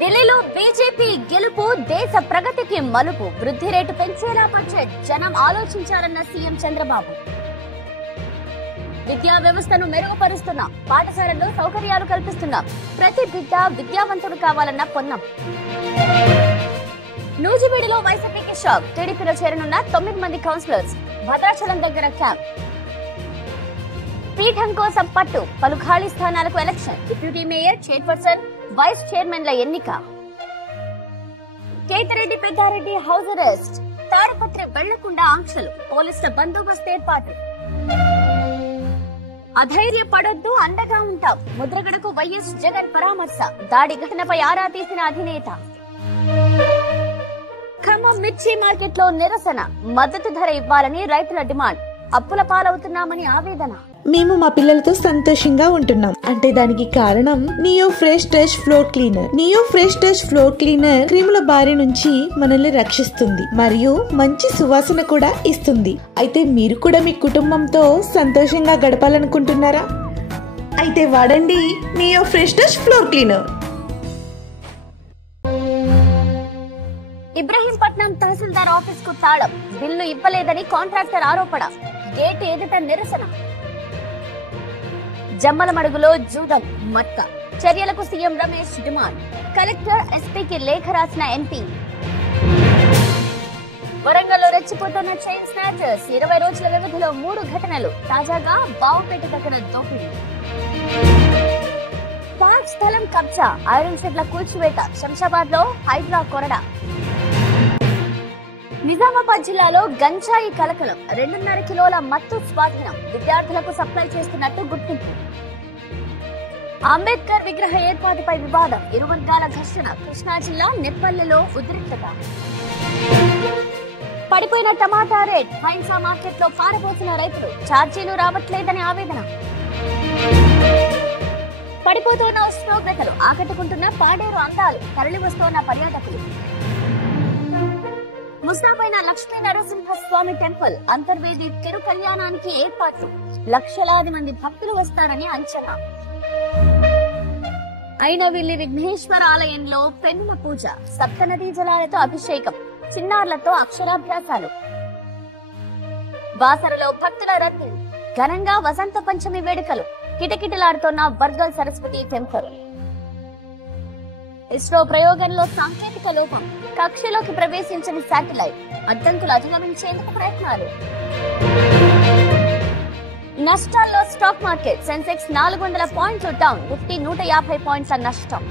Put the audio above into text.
ఢిల్లీలో బీజేపీ గెలుపు దేశ ప్రగతికి మలుపు. వృద్ధి రేటు పెంచేలా బడ్జెట్ జనం ఆలోచించారన్న సీఎం చంద్రబాబు. విద్యా వ్యవస్థను మెరుగుపరుస్తున్నాం, పాఠశాలల్లో సౌకర్యాలు కల్పిస్తున్నాం, ప్రతి బిడ్డ విద్యావంతుడు కావాలన్న పొన్నం. నూజివీడులో వైసీపీకి షాక్. టీడీపీలో చేరనున్న 9 మంది కౌన్సిలర్స్. భద్రాచలం దగ్గర క్యాంప్. పీఠం కోసం పట్టు. పలు ఖాళీ స్థానాలకు election. Deputy mayor, chairperson, vice చైర్మన్ల ఎన్నిక. Kethireddy Peddareddy house arrest. తాడిపత్రి వెళ్లకుండా ఆంక్షలు. పోలీసుల బందోబస్తు ఏర్పాటు. అధైర్యపడొద్దు, అండగా ఉంటాం. ముద్రగడకు వైఎస్ జగన్ పరామర్శ. దాడి ఘటనపై ఆరా తీసిన అధినేత. ఖమ్మం మిర్చి మార్కెట్ లో నిరసన. మద్దతు ధర ఇవ్వాలని రైతుల డిమాండ్. అప్పుల పాలవుతున్నామని ఆవేదన. మేము మా పిల్లలతో సంతోషంగా ఉంటున్నాం అంటే దానికి కారణం Neo Fresh Touch floor cleaner. Neo Fresh Touch floor cleaner క్రిముల బారి నుంచి మనల్ని రక్షిస్తుంది మరియు మంచి సువాసన కూడా ఇస్తుంది. అయితే మీరు కూడా మీ కుటుంబంతో సంతోషంగా గడపాలనుకుంటున్నారా? అయితే వాడండి Neo Fresh Touch floor cleaner. Ibrahimpatnam tahsildar office కు తాళం. బిల్లు ఇవ్వలేదని కాంట్రాక్టర్ ఆరోపణ. గేట్ ఎదుట నిరసన. జమ్మలమడుగులో జూదం మట్క. చర్యలకు సీఎం రమేష్ డిమాండ్. కలెక్టర్, ఎస్పీకి లేఖ రాసిన ఎంపీ. వరంగల్లో రెచ్చిపోతున్న చైన్ స్నాచర్స్. 20 రోజుల వ్యవధిలో 3 ఘటనలు. తాజాగా బావుపేట దగ్గర దోపిడీ. పార్క్ స్థలం కబ్జా. ఐరన్ షెడ్ల కూల్చివేత. శంషాబాద్ లో హైడ్రా కొరడా. నిజామాబాద్ జిల్లాలో గంజాయి కలకలం. 2.5 కిలోల మత్తు స్వాధీనం. విద్యార్థులకు సప్లై చేస్తున్నట్టు గుర్తింపు. అంబేద్కర్ విగ్రహ ఏర్పాటుపై వివాదం. ఇరు వర్గాల ఘర్షణ. కృష్ణా జిల్లా నెప్పల్లెలో ఉద్రిక్తత. పడిపోయిన టమాటా రేట్. హైన్సా మార్కెట్ లో పారబోసిన రైతులు. ఛార్జీలు రావట్లేదని ఆవేదన. పడిపోతున్న ఉష్ణోగ్రతలు. ఆకట్టుకుంటున్న పాడేరు అందాలు. తరలి వస్తున్న పర్యాటకులు. ముస్తాబైన లక్ష్మీ నరసింహ స్వామి టెంపుల్. అంతర్వేది తిరు కళ్యాణానికి ఏర్పాట్లు. లక్షలాది మంది భక్తులు వస్తారని అంచనా. అయినవిల్లి విఘ్నేశ్వర ఆలయంలో పెన్నుల పూజ. సప్తనదీ జలాలతో అభిషేకం. చిన్నారులతో అక్షరాభ్యాసాలు. బాసరలో భక్తుల రద్దీ. ఘనంగా వసంత పంచమి వేడుకలు. కిటకిటలాడుతున్న వర్గల్ సరస్వతి టెంపుల్. ఇస్రో ప్రయోగంలో సాంకేతిక లోపం. కక్షలోకి ప్రవేశించని శాటిలైట్. అడ్డంకులు అధిగమించేందుకు ప్రయత్నాలు. నష్టాల్లో స్టాక్ మార్కెట్. సెన్సెక్స్ 400 పాయింట్లు డౌన్. నిఫ్టీ 150 పాయింట్ల నష్టం.